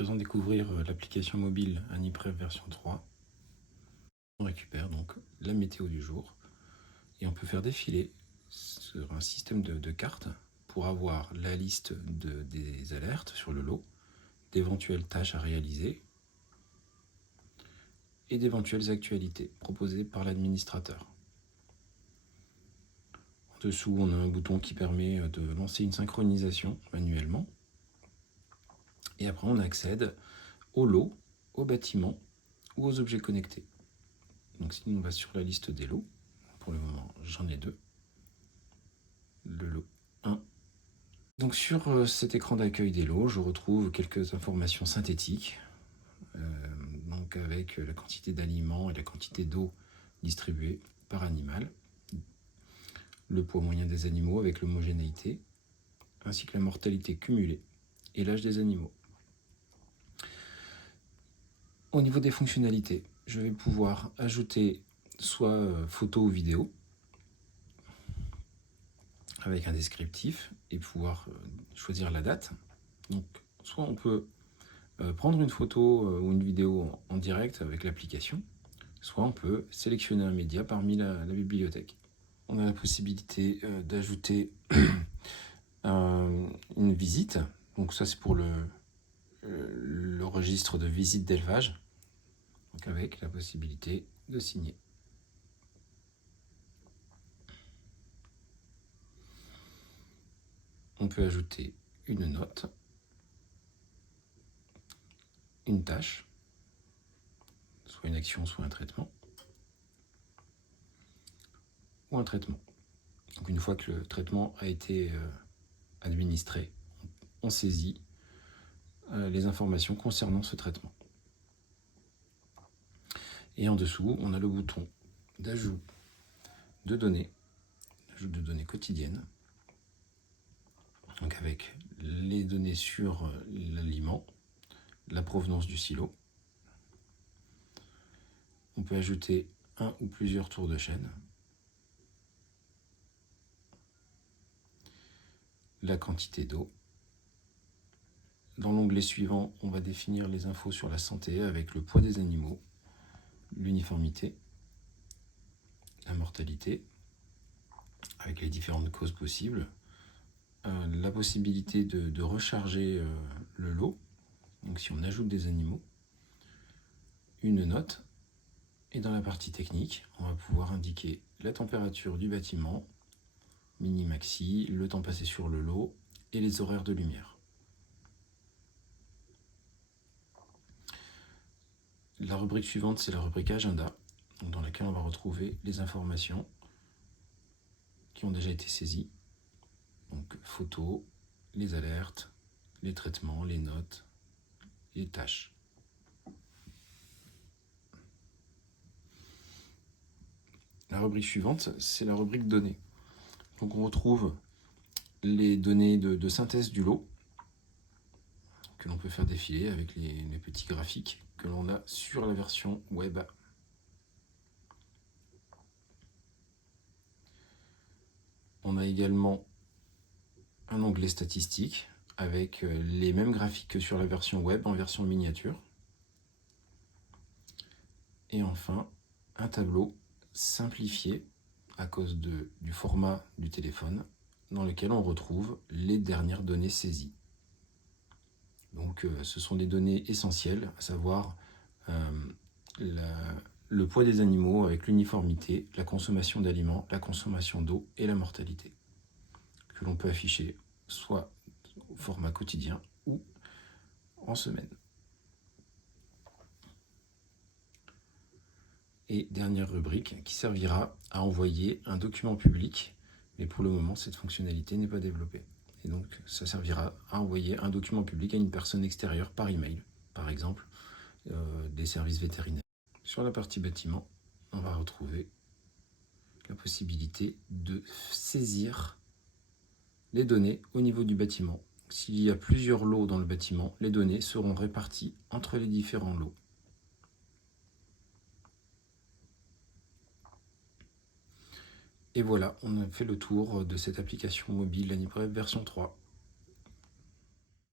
présent découvrir l'application mobile AniPrep version 3. On récupère donc la météo du jour et on peut faire défiler sur un système de cartes pour avoir la liste des alertes sur le lot, d'éventuelles tâches à réaliser et d'éventuelles actualités proposées par l'administrateur. En dessous, on a un bouton qui permet de lancer une synchronisation manuellement. Et après, on accède au lot, aux bâtiments ou aux objets connectés. Donc si on va sur la liste des lots, pour le moment j'en ai deux, le lot 1. Donc sur cet écran d'accueil des lots, je retrouve quelques informations synthétiques, donc avec la quantité d'aliments et la quantité d'eau distribuée par animal, le poids moyen des animaux avec l'homogénéité, ainsi que la mortalité cumulée et l'âge des animaux. Au niveau des fonctionnalités, je vais pouvoir ajouter soit photo ou vidéo avec un descriptif et pouvoir choisir la date. Donc, soit on peut prendre une photo ou une vidéo en direct avec l'application, soit on peut sélectionner un média parmi la bibliothèque. On a la possibilité d'ajouter une visite. Donc ça c'est pour le registre de visite d'élevage, donc avec la possibilité de signer. On peut ajouter une note, une tâche, soit une action, soit un traitement, ou un traitement. Donc une fois que le traitement a été administré, on saisit les informations concernant ce traitement. Et en dessous, on a le bouton d'ajout de données quotidiennes, donc avec les données sur l'aliment, la provenance du silo. On peut ajouter un ou plusieurs tours de chaîne, la quantité d'eau. Dans l'onglet suivant, on va définir les infos sur la santé avec le poids des animaux, l'uniformité, la mortalité, avec les différentes causes possibles, la possibilité de recharger le lot, donc si on ajoute des animaux, une note, et dans la partie technique, on va pouvoir indiquer la température du bâtiment, mini-maxi, le temps passé sur le lot et les horaires de lumière. La rubrique suivante, c'est la rubrique agenda, dans laquelle on va retrouver les informations qui ont déjà été saisies. Donc photos, les alertes, les traitements, les notes, les tâches. La rubrique suivante, c'est la rubrique données. Donc on retrouve les données de synthèse du lot que l'on peut faire défiler avec les petits graphiques que l'on a sur la version web. On a également un onglet statistiques avec les mêmes graphiques que sur la version web en version miniature. Et enfin, un tableau simplifié à cause du format du téléphone dans lequel on retrouve les dernières données saisies. Donc ce sont des données essentielles, à savoir le poids des animaux avec l'uniformité, la consommation d'aliments, la consommation d'eau et la mortalité, que l'on peut afficher soit au format quotidien ou en semaine. Et dernière rubrique qui servira à envoyer un document public, mais pour le moment cette fonctionnalité n'est pas développée. Et donc ça servira à envoyer un document public à une personne extérieure par email, par exemple des services vétérinaires. Sur la partie bâtiment, on va retrouver la possibilité de saisir les données au niveau du bâtiment. S'il y a plusieurs lots dans le bâtiment, les données seront réparties entre les différents lots. Et voilà, on a fait le tour de cette application mobile AniPrep version 3.